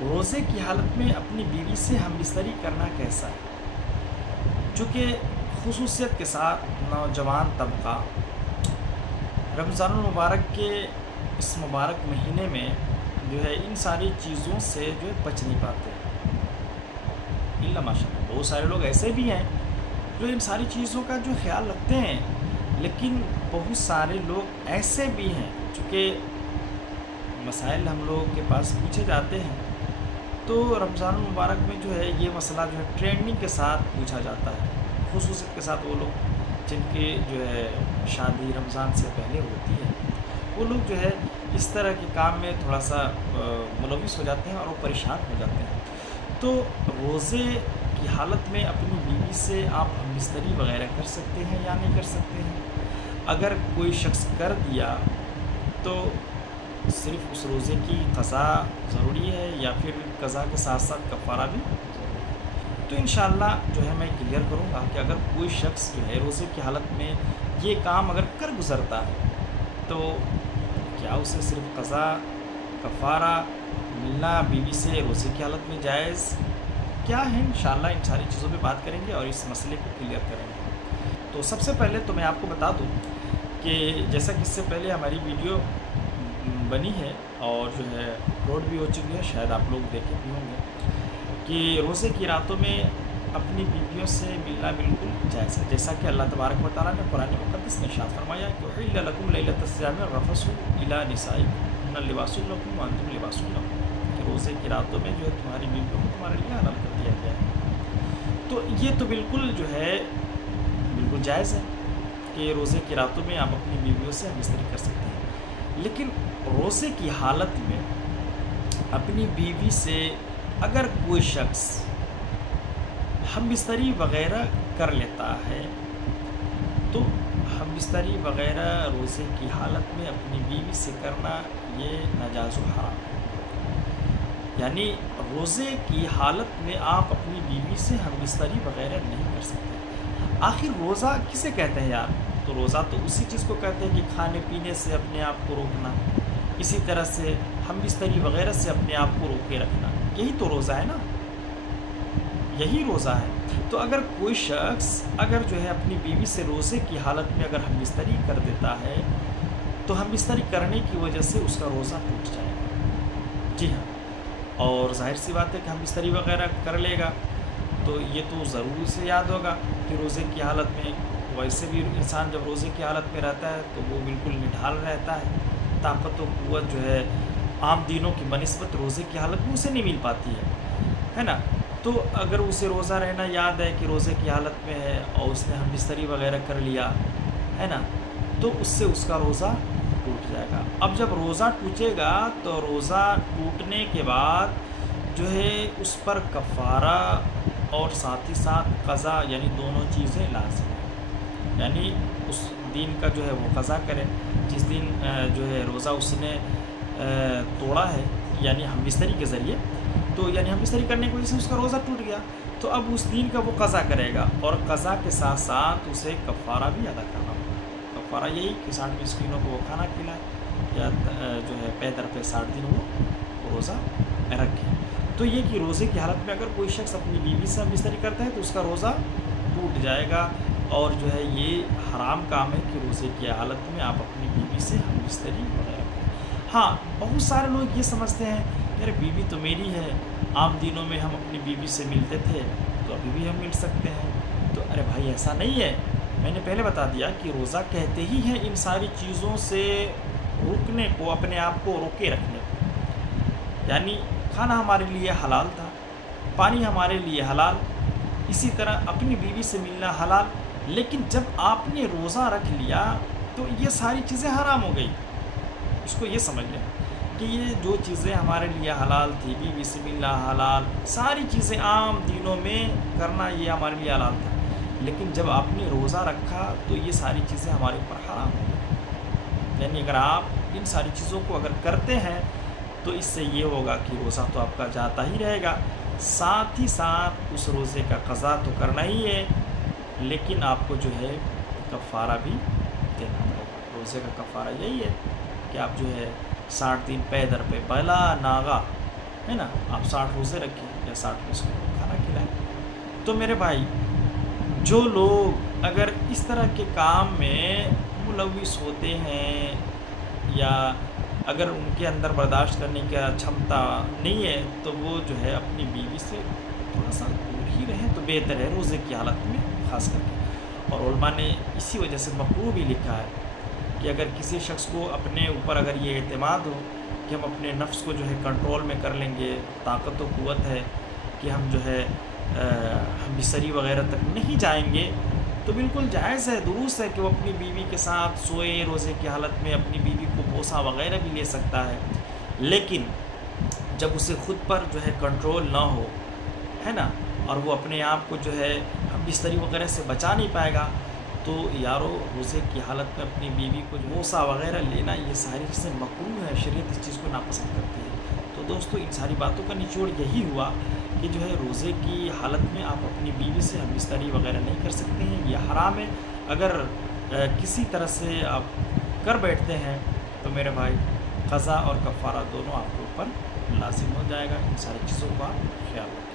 روزے کی حالت میں اپنی بیوی سے ہم بستری کرنا کیسا ہے؟ چونکہ خصوصیت کے ساتھ نوجوان طبقہ رمضان المبارک کے اس مبارک مہینے میں جو ہے ان ساری چیزوں سے جو ہے بچ نہیں پاتے الا ماشاء اللہ۔ بہت سارے لوگ ایسے بھی ہیں جو ان ساری چیزوں کا جو خیال رکھتے ہیں، لیکن بہت سارے لوگ ایسے بھی ہیں چونکہ مسائل ہم لوگ کے پاس پوچھے جاتے ہیں تو رمضان المبارک میں جو ہے یہ مسئلہ جو ہے ٹرینڈنگ کے ساتھ پوچھا جاتا ہے، خصوصیت کے ساتھ وہ لوگ جن کی جو ہے شادی رمضان سے پہلے ہوتی ہے، وہ لوگ جو ہے اس طرح کے کام میں تھوڑا سا ملوث ہو جاتے ہیں اور وہ پریشان ہو جاتے ہیں۔ تو روزے کی حالت میں اپنی بیوی سے آپ ہم بستری وغیرہ کر سکتے ہیں یا نہیں کر سکتے ہیں؟ اگر کوئی شخص کر دیا تو صرف اس روزے کی قضا ضروری ہے یا پھر قضا کے ساتھ ساتھ کفارہ بھی ضروری ہے؟ تو انشاءاللہ جو ہے میں کلیئر کروں گا کہ اگر کوئی شخص جو ہے روزے کی حالت میں یہ کام اگر کر گزرتا ہے تو کیا اسے صرف قضا کفارہ ملنا بیوی سے روزے کی حالت میں جائز کیا ہے؟ انشاءاللہ ان ساری چیزوں پہ بات کریں گے اور اس مسئلے کو کلیئر کریں گے۔ تو سب سے پہلے تو میں آپ کو بتا دوں کہ جیسا کہ اس سے پہلے ہماری ویڈیو بنی ہے اور جو ہے اپلوڈ بھی ہو چکی ہے، شاید آپ لوگ دیکھے بھی ہوں گے کہ روزے کی راتوں میں اپنی بیویوں سے ملنا بالکل جائز ہے، جیسا کہ اللہ تبارک و تعالیٰ نے قرآن مقدس میں ارشاد فرمایا کہ احل لکم لیلۃ الصیام الرفث الی نسائکم ہن لباس لکم وانتم لباس لہن، کہ روزے کی راتوں میں جو ہے تمہاری بیویوں کو تمہارے لیے حلال کر دیا گیا ہے۔ تو یہ تو بالکل جو ہے بالکل جائز ہے کہ روزے کی راتوں میں آپ اپنی بیویوں سے ہم بستری کر سکتے ہیں، لیکن روزے کی حالت میں اپنی بیوی سے اگر کوئی شخص ہم بستری وغیرہ کر لیتا ہے تو ہم بستری وغیرہ روزے کی حالت میں اپنی بیوی سے کرنا یہ ناجائز و حرام ہے، یعنی روزے کی حالت میں آپ اپنی بیوی سے ہم بستری وغیرہ نہیں کر سکتے۔ آخر روزہ کسے کہتے ہیں یار؟ تو روزہ تو اسی چیز کو کہتے ہیں کہ کھانے پینے سے اپنے آپ کو روکنا، اسی طرح سے ہم بستری وغیرہ سے اپنے آپ کو روکے رکھنا، یہی تو روزہ ہے نا، یہی روزہ ہے۔ تو اگر کوئی شخص اگر جو ہے اپنی بیوی سے روزے کی حالت میں اگر ہم بستری کر دیتا ہے تو ہم بستری کرنے کی وجہ سے اس کا روزہ ٹوٹ جائے گا، جی ہاں، اور ظاہر سی بات ہے کہ ہم بستری وغیرہ کر لے گا تو یہ تو ضرور سے یاد ہوگا کہ روزے کی حالت میں ویسے بھی انسان جب روزے کی حالت میں رہتا ہے تو وہ بالکل نڈھال رہتا ہے، طاقت و قوت جو ہے عام دنوں کی بنسبت روزے کی حالت میں اسے نہیں مل پاتی ہے نا۔ تو اگر اسے روزہ رہنا یاد ہے کہ روزے کی حالت میں ہے اور اس نے ہم بستری وغیرہ کر لیا ہے نا، تو اس سے اس کا روزہ ٹوٹ جائے گا۔ اب جب روزہ ٹوٹے گا تو روزہ ٹوٹنے کے بعد جو ہے اس پر کفارہ اور ساتھ ہی ساتھ قضا یعنی دونوں چیزیں لازم ہیں، یعنی اس دن کا جو ہے وہ قضا کرے جس دن جو ہے روزہ اس نے توڑا ہے یعنی ہم بستری کے ذریعے، تو یعنی ہم بستری کرنے کی وجہ سے اس کا روزہ ٹوٹ گیا تو اب اس دن کا وہ قضا کرے گا اور قضا کے ساتھ ساتھ اسے کفارہ بھی ادا کرنا ہوگا۔ کفارہ یہی کہ 60 مسکینوں کو وہ کھانا کھلائے یا جو ہے پے در پہ 60 دن وہ روزہ رکھے۔ تو یہ کہ روزے کی حالت میں اگر کوئی شخص اپنی بیوی سے ہم بستری کرتا ہے تو اس کا روزہ ٹوٹ جائے گا، اور جو ہے یہ حرام کام ہے کہ روزے کی حالت میں آپ اپنی بیوی سے ہم بستری وغیرہ کریں۔ ہاں، بہت سارے لوگ یہ سمجھتے ہیں یار بیوی تو میری ہے، عام دنوں میں ہم اپنی بیوی سے ملتے تھے تو ابھی بھی ہم مل سکتے ہیں، تو ارے بھائی ایسا نہیں ہے۔ میں نے پہلے بتا دیا کہ روزہ کہتے ہی ہیں ان ساری چیزوں سے رکنے کو، اپنے آپ کو روکے رکھنے کو، یعنی کھانا ہمارے لیے حلال تھا، پانی ہمارے لیے حلال، اسی طرح اپنی بیوی سے ملنا حلال، لیکن جب آپ نے روزہ رکھ لیا تو یہ ساری چیزیں حرام ہو گئی۔ اس کو یہ سمجھ لیں کہ یہ جو چیزیں ہمارے لیے حلال تھی، بیوی سے ملنا حلال، ساری چیزیں عام دنوں میں کرنا یہ ہمارے لیے حلال تھا، لیکن جب آپ نے روزہ رکھا تو یہ ساری چیزیں ہمارے اوپر حرام ہو گئی۔ یعنی اگر آپ ان ساری چیزوں کو اگر کرتے ہیں تو اس سے یہ ہوگا کہ روزہ تو آپ کا جاتا ہی رہے گا، ساتھ ہی ساتھ اس روزے کا قضا تو کرنا ہی ہے، لیکن آپ کو جو ہے کفارہ بھی دینا پڑے گا۔ روزے کا کفارہ یہی ہے کہ آپ جو ہے 60 دن پے در پہ بلا ناغا ہے نا، آپ 60 روزے رکھیں یا 60 مسکینوں کو کھانا کھلائیں۔ تو میرے بھائی، جو لوگ اگر اس طرح کے کام میں ملوث ہوتے ہیں یا اگر ان کے اندر برداشت کرنے کا چھمتا نہیں ہے، تو وہ جو ہے اپنی بیوی سے تھوڑا سا دور ہی رہیں تو بہتر ہے، روزے کی حالت میں خاص کر کے۔ اور علماء نے اسی وجہ سے مکروہ بھی لکھا ہے کہ اگر کسی شخص کو اپنے اوپر اگر یہ اعتماد ہو کہ ہم اپنے نفس کو جو ہے کنٹرول میں کر لیں گے، طاقت و قوت ہے کہ ہم جو ہے ہم بستری وغیرہ تک نہیں جائیں گے، تو بالکل جائز ہے، درست ہے کہ وہ اپنی بیوی کے ساتھ سوئے روزے کی حالت میں، اپنی بیوی کو بوسہ وغیرہ بھی لے سکتا ہے، لیکن جب اسے خود پر جو ہے کنٹرول نہ ہو، ہے نا، اور وہ اپنے آپ کو جو ہے ہم بستری وغیرہ سے بچا نہیں پائے گا، تو یارو روزے کی حالت میں اپنی بیوی کو بوسہ وغیرہ لینا، یہ ساری چیزیں مکروہ ہے، شریعت اس چیز کو ناپسند کرتی ہے۔ تو دوستو، ان ساری باتوں کا نچوڑ یہی ہوا کہ جو ہے روزے کی حالت میں آپ اپنی بیوی سے ہم بستری وغیرہ نہیں کر سکتے ہیں، یہ حرام ہے۔ اگر کسی طرح سے آپ کر بیٹھتے ہیں تو میرے بھائی، قضا اور کفارہ دونوں آپ کے اوپر لازم ہو جائے گا۔ ان ساری چیزوں کا خیال رکھیں۔